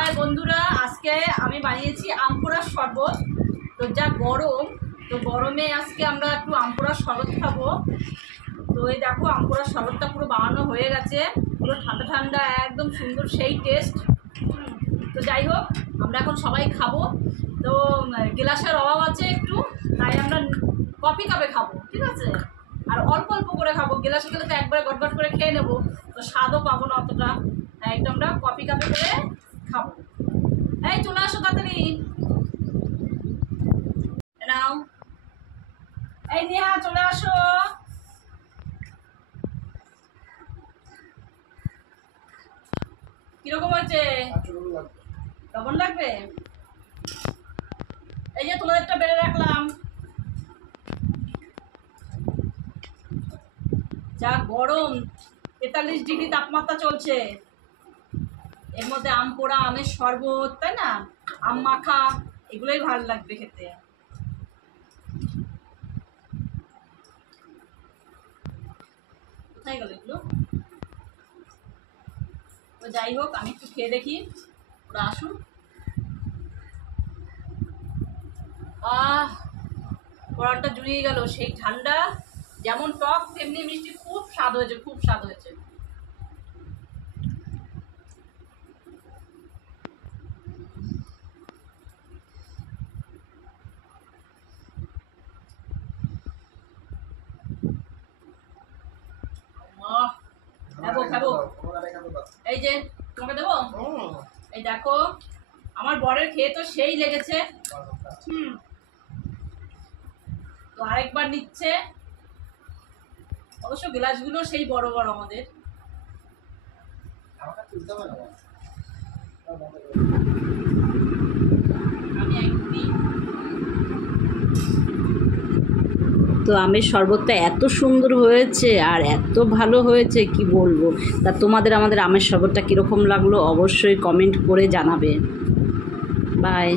High বন্ধুরা, আজকে আমি বানিয়েছি আম পোড়ার শরবত। তো যা গরম, তো গরমে আজকে আমরা একটু আম পোড়ার শরবত খাবো। তো এই দেখো আম পোড়ার শরবতটা পুরো বানানো হয়ে গেছে, পুরো ঠান্ডা ঠান্ডা একদম সুন্দর সেই টেস্ট। তো যাই হোক, আমরা এখন সবাই খাবো। তো গ্লাসের অভাব আছে একটু, তাই আমরা কফি কাপে খাবো, ঠিক আছে? আর অল্প অল্প করে খাবো, গ্লাসে গেলে তো একবারে গটগট করে খেয়ে নেবো, তো স্বাদও পাবো না অতটা। তাই একটু আমরা কফি কাপে করে খাবো। এই চলে আসো তাড়াতাড়ি, নাও। এই নেহা চলে আসো। কিরকম হয়েছে? লবণ লাগবে? এই যে তোমাদেরটা বেড়ে রাখলাম। যা গরম, 43 ডিগ্রি তাপমাত্রা চলছে, এর মধ্যে আম পোড়া, আমের শরবত, তাই না? আম মাখা, এগুলোই ভালো লাগবে খেতে। কোথায় গেল এগুলো? তো যাই হোক, আমি একটু খেয়ে দেখি, ওরা আসুন। পোড়াটা জুড়িয়ে গেল, সেই ঠান্ডা, যেমন টক তেমনি মিষ্টি, খুব স্বাদ হয়েছে, খুব স্বাদ হয়েছে। খাবো খাবো, এই যে তোমাকে দেবো। এই দেখো, আমার বরের খেয়ে তো সেই লেগেছে। তো আরেকবার নিচ্ছে, অবশ্য গ্লাসগুলো সেই বড় বড় আমাদের। তো আমের শরবতটা এত সুন্দর হয়েছে আর এত ভালো হয়েছে কি বলবো। তা তোমাদের আমাদের আমের শরবতটা কীরকম লাগলো অবশ্যই কমেন্ট করে জানাবে। বাই।